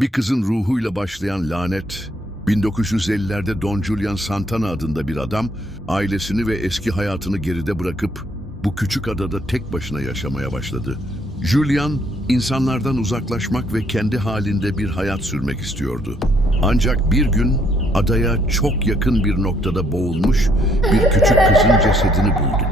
Bir kızın ruhuyla başlayan lanet, 1950'lerde Don Julian Santana adında bir adam, ailesini ve eski hayatını geride bırakıp bu küçük adada tek başına yaşamaya başladı. Julian, insanlardan uzaklaşmak ve kendi halinde bir hayat sürmek istiyordu. Ancak bir gün adaya çok yakın bir noktada boğulmuş bir küçük kızın cesedini buldu.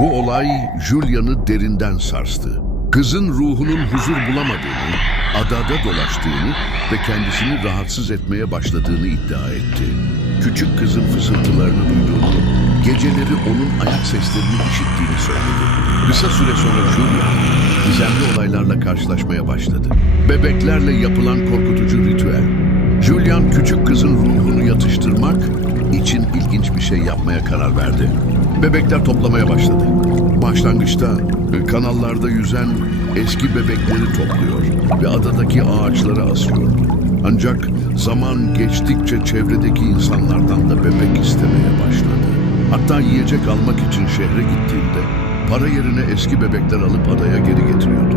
Bu olay Julian'ı derinden sarstı. Kızın ruhunun huzur bulamadığını, adada dolaştığını ve kendisini rahatsız etmeye başladığını iddia etti. Küçük kızın fısıltılarını duyduğunu, geceleri onun ayak seslerini işittiğini söyledi. Kısa süre sonra Julian, gizemli olaylarla karşılaşmaya başladı. Bebeklerle yapılan korkutucu ritüel. Julian küçük kızın ruhunu yatıştırmak için ilginç bir şey yapmaya karar verdi. Bebekler toplamaya başladı. Başlangıçta e, kanallarda yüzen eski bebekleri topluyor ve adadaki ağaçlara asıyordu. Ancak zaman geçtikçe çevredeki insanlardan da bebek istemeye başladı. Hatta yiyecek almak için şehre gittiğinde para yerine eski bebekler alıp adaya geri getiriyordu.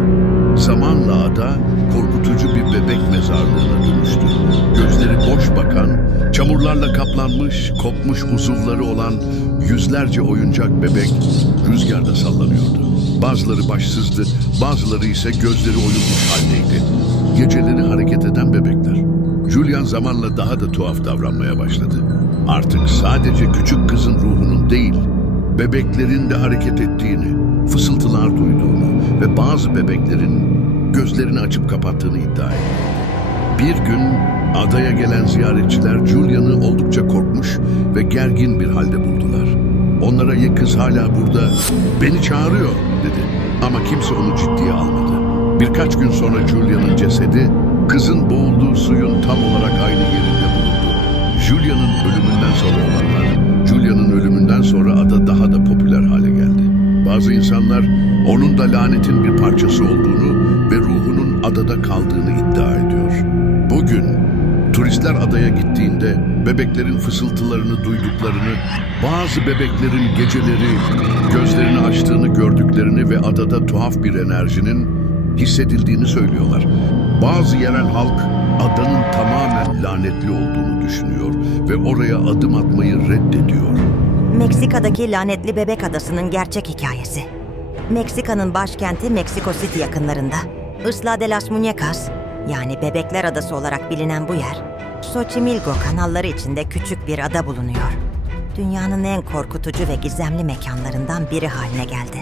Zamanla ada korkutucu bir bebek mezarlığına dönüştü. Gözleri boş bakan, çamurlarla kaplanmış, kopmuş uzuvları olan yüzlerce oyuncak bebek rüzgarda sallanıyordu. Bazıları başsızdı, bazıları ise gözleri oyulmuş haldeydi. Geceleri hareket eden bebekler. Julian zamanla daha da tuhaf davranmaya başladı. Artık sadece küçük kızın ruhunun değil, bebeklerin de hareket ettiğini, fısıltılar duyduğunu ve bazı bebeklerin gözlerini açıp kapattığını iddia etti. Bir gün adaya gelen ziyaretçiler Julian'ı oldukça korkmuş ve gergin bir halde buldular. Onlara ya kız hala burada, beni çağırıyor dedi. Ama kimse onu ciddiye almadı. Birkaç gün sonra Julian'ın cesedi, kızın boğulduğu suyun tam olarak aynı yerinde bulundu. Julian'ın ölümünden sonra olanlar, Julian'ın ölümünden sonra ada daha da popüler hale geldi. Bazı insanlar onun da lanetin bir parçası olduğunu ve ruhunun adada kaldığını iddia ediyor. Bugün turistler adaya gittiğinde bebeklerin fısıltılarını duyduklarını, bazı bebeklerin geceleri gözlerini açtığını gördüklerini ve adada tuhaf bir enerjinin hissedildiğini söylüyorlar. Bazı yerel halk adanın tamamen lanetli olduğunu düşünüyor ve oraya adım atmayı reddediyor. Meksika'daki lanetli bebek adasının gerçek hikayesi. Meksika'nın başkenti Meksiko City yakınlarında. Isla de las Muñecas, yani Bebekler Adası olarak bilinen bu yer, Xochimilco kanalları içinde küçük bir ada bulunuyor. Dünyanın en korkutucu ve gizemli mekanlarından biri haline geldi.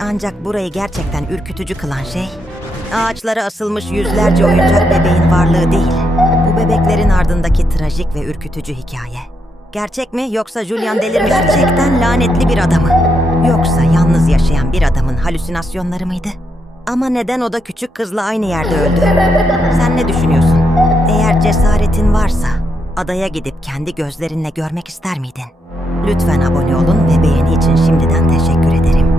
Ancak burayı gerçekten ürkütücü kılan şey, ağaçlara asılmış yüzlerce oyuncak bebeğin varlığı değil. Bu bebeklerin ardındaki trajik ve ürkütücü hikaye. Gerçek mi yoksa Julian delirmiş gerçekten lanetli bir adamı? Yoksa yalnız yaşayan bir adamın halüsinasyonları mıydı? Ama neden o da küçük kızla aynı yerde öldü? Sen ne düşünüyorsun? Eğer cesaretin varsa adaya gidip kendi gözlerinle görmek ister miydin? Lütfen abone olun ve beğeni için şimdiden teşekkür ederim.